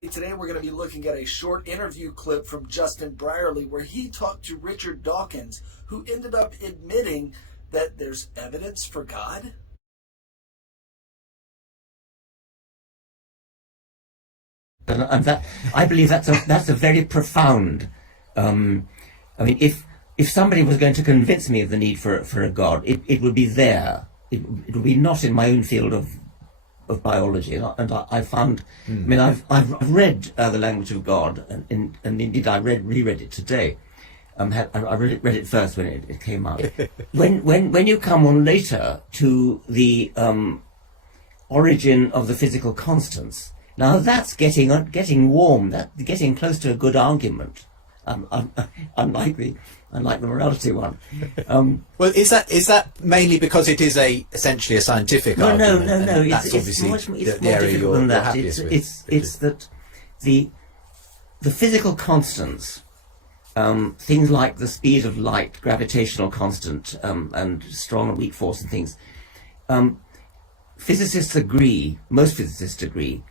Today we're going to be looking at a short interview clip from Justin Brierley where he talked to Richard Dawkins, who ended up admitting that there's evidence for God. And that, I believe that's a very profound. I mean, if somebody was going to convince me of the need for a God, it would be there. It would be not in my own field of biology. And I found, I mean, I've read The Language of God, and indeed I reread it today. I read it first when it came out. when you come on later to the origin of the physical constants, now that's getting warm. That's getting close to a good argument. Unlike the morality one. Well, is that mainly because it is essentially a scientific argument? No. That's obviously it's the more area difficult than you're that. happiest with. It's that the physical constants, things like the speed of light, gravitational constant, and strong and weak force and things. Physicists agree. Most physicists agree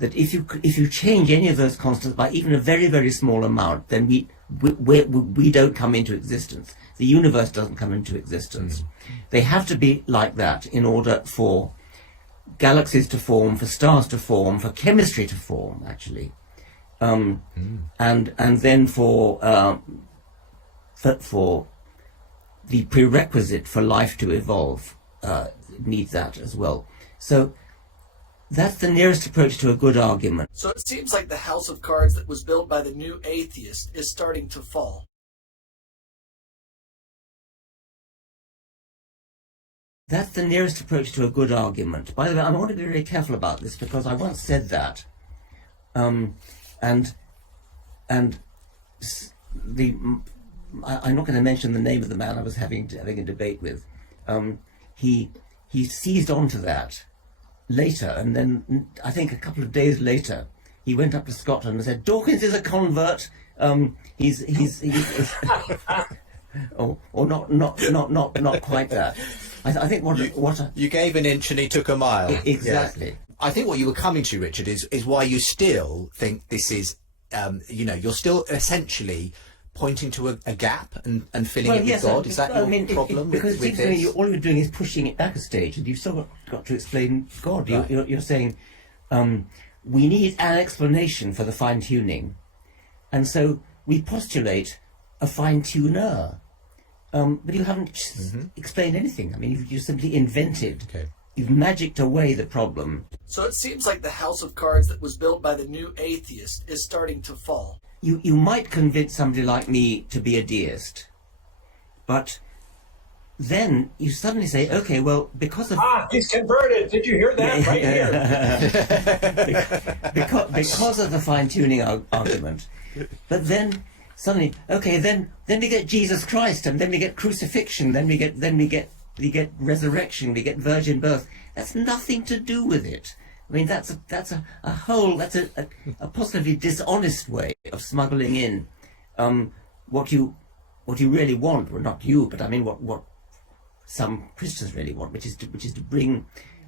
that if you change any of those constants by even a very, very small amount, then we don't come into existence. The universe doesn't come into existence. They have to be like that in order for galaxies to form, for stars to form, for chemistry to form, actually, and then for the prerequisite for life to evolve needs that as well. So that's the nearest approach to a good argument. So it seems like the house of cards that was built by the new atheist is starting to fall. That's the nearest approach to a good argument. By the way, I want to be very careful about this because I once said that, I'm not going to mention the name of the man I was having a debate with. He seized onto that later, and then I think a couple of days later, he went up to Scotland and said, "Dawkins is a convert. He's or not quite that." I think you gave an inch and he took a mile. Exactly. Yes. I think what you were coming to, Richard, is why you still think this is, you're still essentially pointing to a gap and filling it with God. Is that your problem because with this? All you're doing is pushing it back a stage, and you've still got to explain God. Right. You're saying we need an explanation for the fine-tuning, and so we postulate a fine-tuner, but you haven't explained anything. I mean, you simply invented. Okay. You've magicked away the problem. So it seems like the house of cards that was built by the new atheist is starting to fall. You might convince somebody like me to be a deist, but then you suddenly say, okay, well, because of... he's converted! Did you hear that? Right here. because of the fine-tuning argument. But then suddenly, okay, then we get Jesus Christ, and then we get crucifixion, then we get resurrection, we get virgin birth. That's nothing to do with it. I mean, that's a positively dishonest way of smuggling in what you really want. Well, not you, but I mean what some Christians really want, which is to bring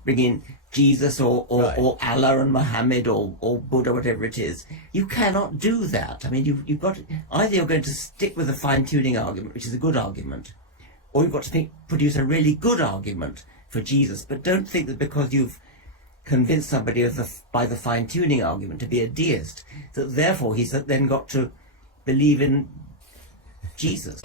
in Jesus or Allah and Muhammad or Buddha, whatever it is. You cannot do that. I mean, you've got either you're going to stick with a fine-tuning argument, which is a good argument, or you've got to produce a really good argument for Jesus. But don't think that because you've convince somebody by the fine-tuning argument to be a deist, that therefore he's then got to believe in Jesus.